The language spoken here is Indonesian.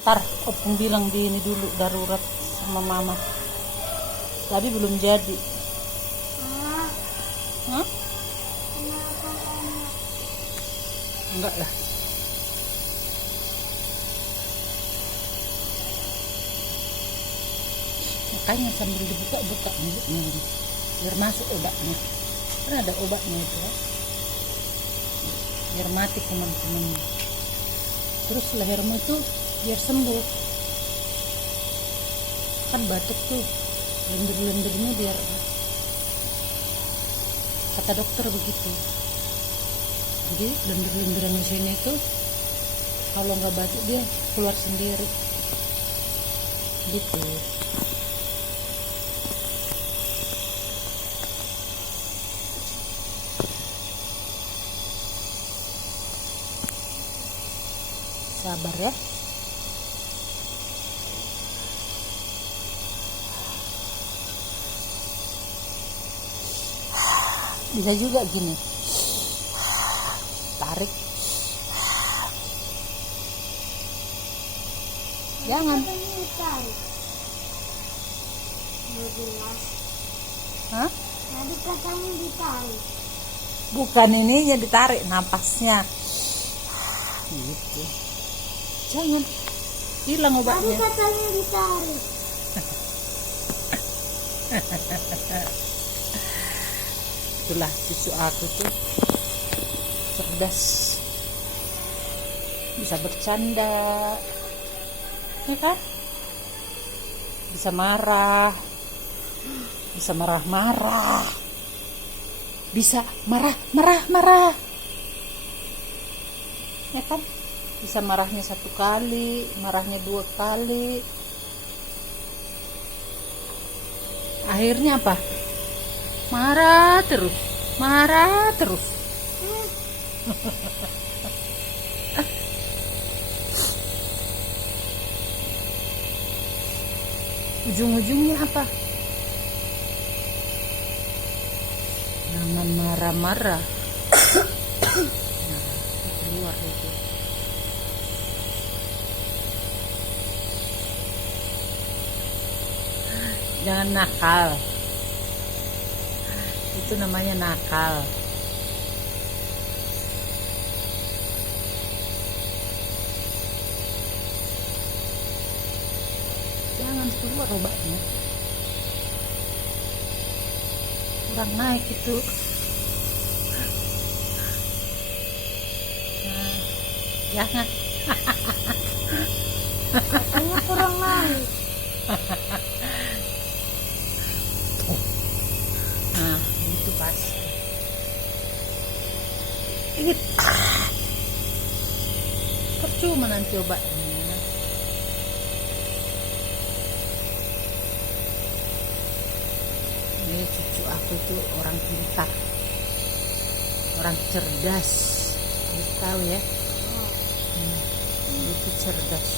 Ntar Opung bilang di ini dulu darurat sama mama. Tapi belum jadi. Hah? Enggak lah. Makanya sambil dibuka-buka mulutnya biar masuk obatnya. Kan ada obatnya itu ya. Biar mati teman-teman. Terus lehermu itu biar sembuh. Kan batuk tuh, lendir-lendirnya biar, kata dokter begitu. Jadi lendir-lendiran di sini itu kalau nggak batuk dia keluar sendiri. Gitu. Sabar ya. Bisa juga gini. Tarik. Jangan. Hah? Tadi katanya ditarik. Bukan ininya ditarik, napasnya. Gitu. Jangan. Hilang Tadi obatnya. katanya ditarik. Itulah cucu aku tuh cerdas, bisa bercanda, ya kan? Bisa marah, bisa marah-marah, bisa marah-marah, ya kan? Bisa marahnya 1 kali, marahnya 2 kali. Akhirnya apa? Marah terus, marah terus. Ujung-ujungnya apa? Jangan marah-marah. Nah, keluar itu. Jangan nakal. Itu namanya nakal. Jangan keluar obatnya. Kurang naik itu. Nah, jangan. Katanya kurang naik. Nah, itu pas. Ini percuma nanti obatnya. Ini cucu aku tuh orang pintar, orang cerdas. Dia tahu ya. Itu cerdas.